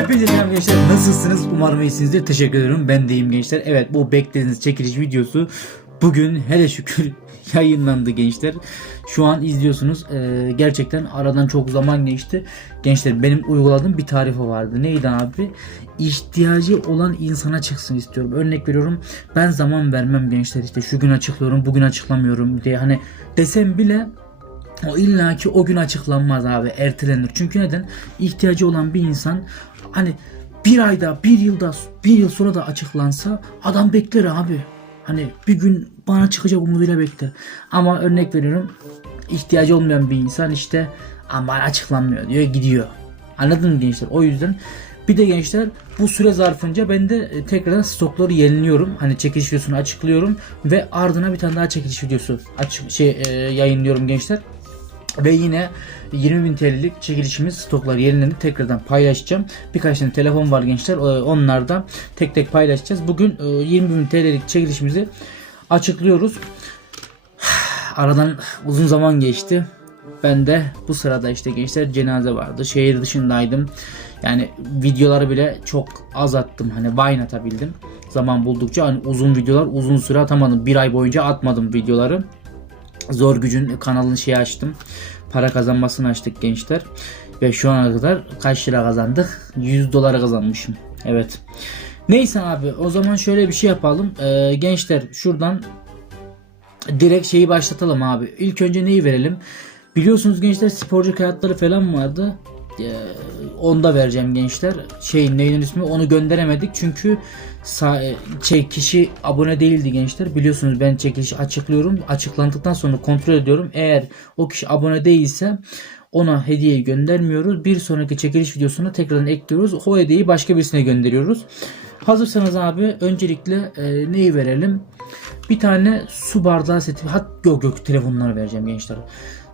Hepinize selam gençler. Nasılsınız? Umarım iyisinizdir. Teşekkür ederim. Ben de iyiyim gençler. Evet bu beklediğiniz çekiliş videosu bugün hele şükür yayınlandı gençler. Şu an izliyorsunuz. Ee, gerçekten aradan çok zaman geçti. Gençler benim uyguladığım bir tarife vardı. Neydi abi? İhtiyacı olan insana çıksın istiyorum. Örnek veriyorum. Ben zaman vermem gençler işte şu gün açıklıyorum, bugün açıklamıyorum diye hani desem bile o illaki o gün açıklanmaz abi ertelenir. Çünkü neden? İhtiyacı olan bir insan hani bir ayda bir yılda bir yıl sonra da açıklansa adam bekler abi. Hani bir gün bana çıkacak umuduyla bekler. Ama örnek veriyorum ihtiyacı olmayan bir insan işte ama açıklanmıyor diyor gidiyor. Anladın mı gençler? O yüzden bir de gençler bu süre zarfınca ben de e, tekrardan stokları yeniliyorum. Hani çekiliş videosunu açıklıyorum ve ardına bir tane daha çekiliş videosu açık şey e, yayınlıyorum gençler. Ve yine 20.000 TL'lik çekilişimiz stokları yenilendi. Tekrardan paylaşacağım. Birkaç tane telefon var gençler. Onlar da tek tek paylaşacağız. Bugün e, 20.000 TL'lik çekilişimizi açıklıyoruz. Aradan uzun zaman geçti. Ben de bu sırada işte gençler cenaze vardı. Şehir dışındaydım. Yani videoları bile çok az attım. Hani Vine atabildim. Zaman buldukça hani uzun videolar uzun süre atamadım. Bir ay boyunca atmadım videoları. Zor gücün kanalını şey açtım. Para kazanmasını açtık gençler. Ve şu ana kadar kaç lira kazandık? 100 dolar kazanmışım. Evet. Neyse abi o zaman şöyle bir şey yapalım. Ee, gençler şuradan direkt şeyi başlatalım abi. İlk önce neyi verelim? Biliyorsunuz gençler sporcu kağıtları falan vardı. Ee, onu da vereceğim gençler. Şey neyin ismi onu gönderemedik çünkü sa- şey kişi abone değildi gençler. Biliyorsunuz ben çekilişi açıklıyorum. Açıklandıktan sonra kontrol ediyorum. Eğer o kişi abone değilse ona hediyeyi göndermiyoruz. Bir sonraki çekiliş videosuna tekrardan ekliyoruz. O hediyeyi başka birisine gönderiyoruz. Hazırsanız abi öncelikle e, neyi verelim? Bir tane su bardağı seti. Hat yok yok telefonları vereceğim gençler.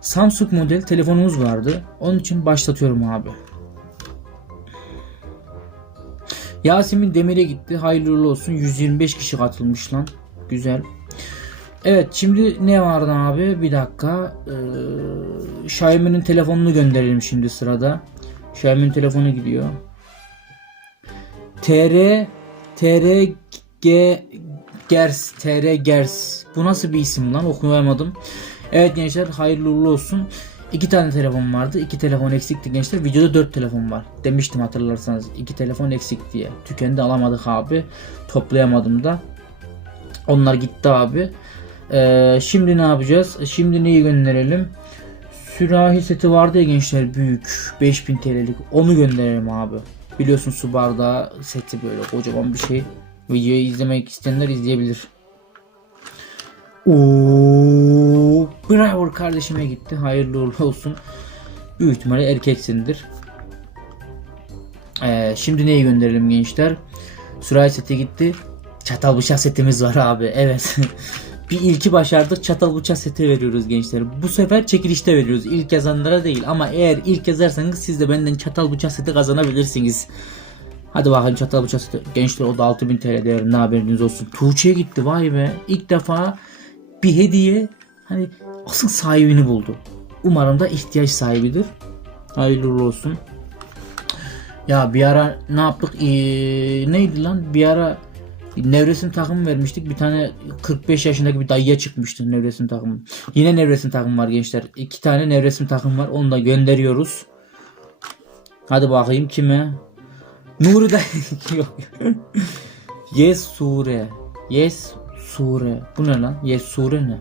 Samsung model telefonumuz vardı. Onun için başlatıyorum abi. Yasemin Demir'e gitti. Hayırlı olsun. 125 kişi katılmış lan. Güzel. Evet şimdi ne vardı abi? Bir dakika. Ee, Xiaomi'nin telefonunu gönderelim şimdi sırada. Xiaomi'nin telefonu gidiyor. TR TR G Gers TR Gers. Bu nasıl bir isim lan? Okuyamadım. Evet gençler hayırlı olsun. İki tane telefon vardı. İki telefon eksikti gençler. Videoda dört telefon var. Demiştim hatırlarsanız. iki telefon eksik diye. Tükendi alamadık abi. Toplayamadım da. Onlar gitti abi. Ee, şimdi ne yapacağız? Şimdi neyi gönderelim? Sürahi seti vardı ya gençler büyük. 5000 TL'lik. Onu gönderelim abi. Biliyorsun su bardağı seti böyle kocaman bir şey. Videoyu izlemek isteyenler izleyebilir. Oo, bravo kardeşime gitti. Hayırlı olsun. Büyük ihtimalle erkeksindir. Ee, şimdi neyi gönderelim gençler? Sürahi seti gitti. Çatal bıçak setimiz var abi. Evet. bir ilki başardık. Çatal bıçak seti veriyoruz gençler. Bu sefer çekilişte veriyoruz. İlk yazanlara değil. Ama eğer ilk yazarsanız siz de benden çatal bıçak seti kazanabilirsiniz. Hadi bakalım çatal bıçak seti. Gençler o da 6000 TL değerinde haberiniz olsun. Tuğçe'ye gitti vay be. İlk defa bir hediye hani asıl sahibini buldu. Umarım da ihtiyaç sahibidir. Hayırlı olsun. Ya bir ara ne yaptık? Ee, neydi lan? Bir ara nevresim takımı vermiştik. Bir tane 45 yaşındaki bir dayıya çıkmıştı nevresim takımı. Yine nevresim takımı var gençler. İki tane nevresim takım var. Onu da gönderiyoruz. Hadi bakayım kime? Nuri da yok. yes Sure. Yes Sure. Bu ne lan? Yes Sure ne?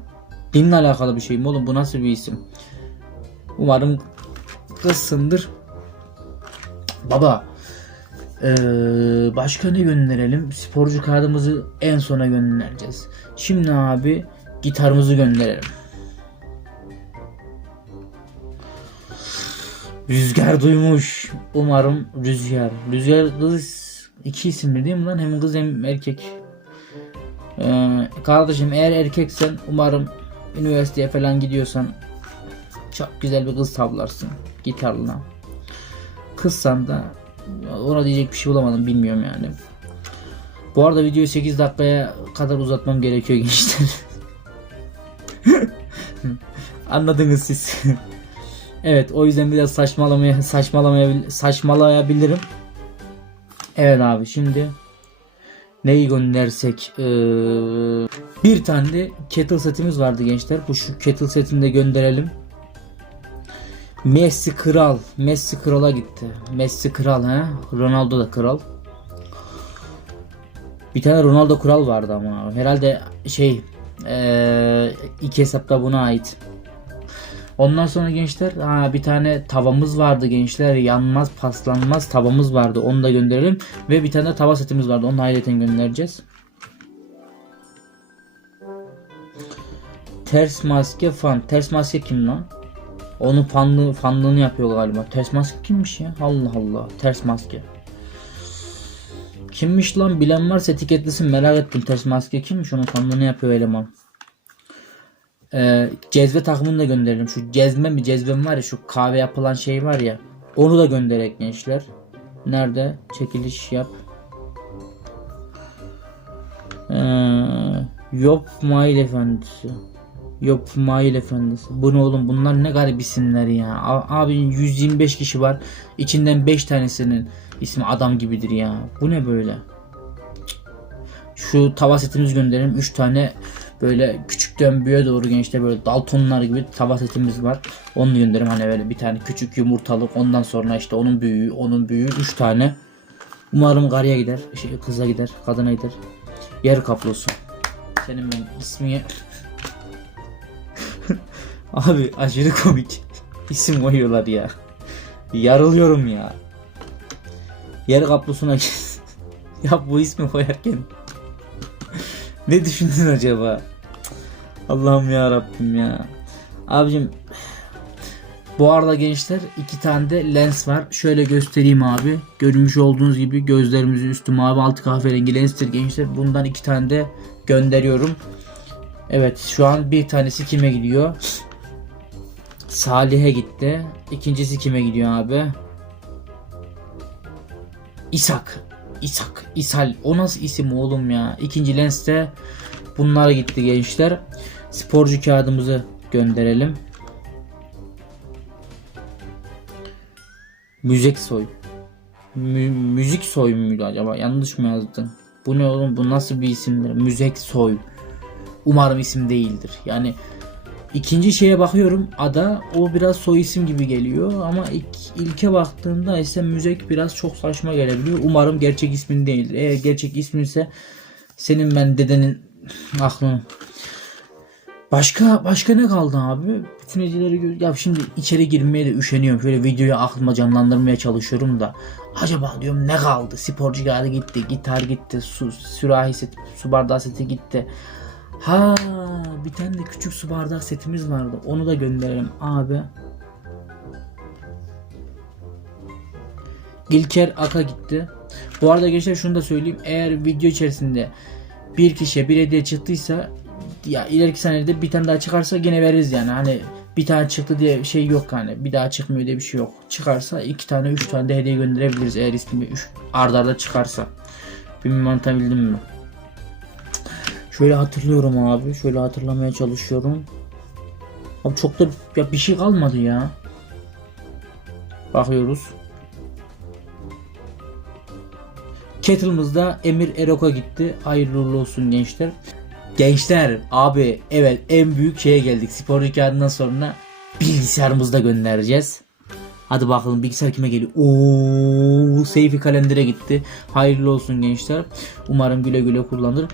Dinle alakalı bir şey mi oğlum? Bu nasıl bir isim? Umarım kızsındır. Baba. Ee, başka ne gönderelim? Sporcu kağıdımızı en sona göndereceğiz. Şimdi abi gitarımızı gönderelim. Rüzgar duymuş. Umarım Rüzgar. Rüzgar kız iki isimli değil mi lan? Hem kız hem erkek. Ee, kardeşim eğer erkeksen umarım üniversiteye falan gidiyorsan çok güzel bir kız tavlarsın gitarla. Kızsan da ona diyecek bir şey bulamadım bilmiyorum yani. Bu arada videoyu 8 dakikaya kadar uzatmam gerekiyor gençler. Anladınız siz. evet o yüzden biraz saçmalamaya saçmalamaya saçmalayabilirim. Evet abi şimdi neyi göndersek Ee, bir tane de kettle setimiz vardı gençler. Bu şu kettle setini de gönderelim. Messi kral. Messi krala gitti. Messi kral he. Ronaldo da kral. Bir tane Ronaldo kral vardı ama herhalde şey ee, iki hesapta buna ait. Ondan sonra gençler ha, bir tane tavamız vardı gençler yanmaz paslanmaz tavamız vardı onu da gönderelim ve bir tane de tava setimiz vardı onu ayrıca göndereceğiz. Ters maske fan. Ters maske kim lan? Onun fanlığı, fanlığını yapıyor galiba. Ters maske kimmiş ya? Allah Allah. Ters maske. Kimmiş lan? Bilen varsa etiketlesin merak ettim. Ters maske kimmiş? Onun fanlığını yapıyor eleman. Ee, cezve takımını da gönderelim. Şu cezme mi cezvem var ya şu kahve yapılan şey var ya. Onu da gönderek gençler. Nerede? Çekiliş yap. Ee, Yop Mail Efendisi. Yop Mail Efendisi. Bu ne oğlum? Bunlar ne garip isimler ya. Abi 125 kişi var. İçinden 5 tanesinin ismi adam gibidir ya. Bu ne böyle? Şu tava setimiz gönderelim. 3 tane böyle küçükten büyüğe doğru gençler böyle Daltonlar gibi tava setimiz var. Onu da gönderelim hani böyle bir tane küçük yumurtalık ondan sonra işte onun büyüğü onun büyüğü 3 tane. Umarım karıya gider, şey, kıza gider, kadına gider. Yer kaplosu. Senin ben ismini Abi aşırı komik. İsim koyuyorlar ya. Yarılıyorum ya. Yer kaplosuna ya bu ismi koyarken ne düşündün acaba? Allah'ım ya Rabbim ya. Abicim bu arada gençler iki tane de lens var. Şöyle göstereyim abi. Görmüş olduğunuz gibi gözlerimizin üstü mavi altı kahverengi lenstir gençler. Bundan iki tane de gönderiyorum. Evet şu an bir tanesi kime gidiyor? Salih'e gitti. İkincisi kime gidiyor abi? İshak. İshak. İshal. O nasıl isim oğlum ya? İkinci lens de bunlara gitti gençler. Sporcu kağıdımızı gönderelim. Müzik soy. Mü- müzik soy muydu acaba? Yanlış mı yazdım? Bu ne oğlum? Bu nasıl bir isimdir? Müzik soy. Umarım isim değildir. Yani ikinci şeye bakıyorum ada o biraz soy isim gibi geliyor ama ilk, ilke baktığımda ise müzik biraz çok saçma gelebiliyor. Umarım gerçek ismin değildir. Eğer gerçek ismin ise senin ben dedenin aklını Başka başka ne kaldı abi? Bütün hediyeleri ya şimdi içeri girmeye de üşeniyorum. Şöyle videoyu aklıma canlandırmaya çalışıyorum da. Acaba diyorum ne kaldı? Sporcu geldi gitti, gitar gitti, su sürahi set, su bardağı seti gitti. Ha bir tane de küçük su bardak setimiz vardı. Onu da gönderelim abi. İlker Aka gitti. Bu arada gençler şunu da söyleyeyim. Eğer video içerisinde bir kişiye bir hediye çıktıysa ya ileriki senede bir tane daha çıkarsa gene veririz yani. Hani bir tane çıktı diye şey yok hani. Bir daha çıkmıyor diye bir şey yok. Çıkarsa iki tane üç tane de hediye gönderebiliriz eğer ismi üç arda arda çıkarsa. Bilmiyorum anlatabildim mi? Şöyle hatırlıyorum abi. Şöyle hatırlamaya çalışıyorum. Abi çok da ya bir şey kalmadı ya. Bakıyoruz. Kettle'ımızda Emir Erok'a gitti. Hayırlı olsun gençler. Gençler abi evet en büyük şeye geldik. Spor kağıdından sonra bilgisayarımızda göndereceğiz. Hadi bakalım bilgisayar kime geliyor? Oo, Seyfi kalendere gitti. Hayırlı olsun gençler. Umarım güle güle kullanır.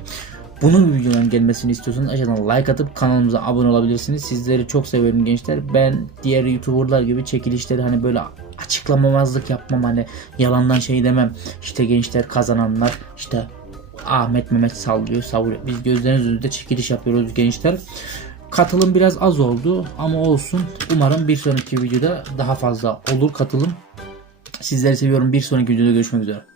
Bunun videoların gelmesini istiyorsanız aşağıdan like atıp kanalımıza abone olabilirsiniz. Sizleri çok seviyorum gençler. Ben diğer youtuberlar gibi çekilişleri hani böyle açıklamamazlık yapmam hani yalandan şey demem. İşte gençler kazananlar işte Ahmet Mehmet sallıyor savuruyor. Biz gözleriniz önünde çekiliş yapıyoruz gençler. Katılım biraz az oldu ama olsun. Umarım bir sonraki videoda daha fazla olur katılım. Sizleri seviyorum. Bir sonraki videoda görüşmek üzere.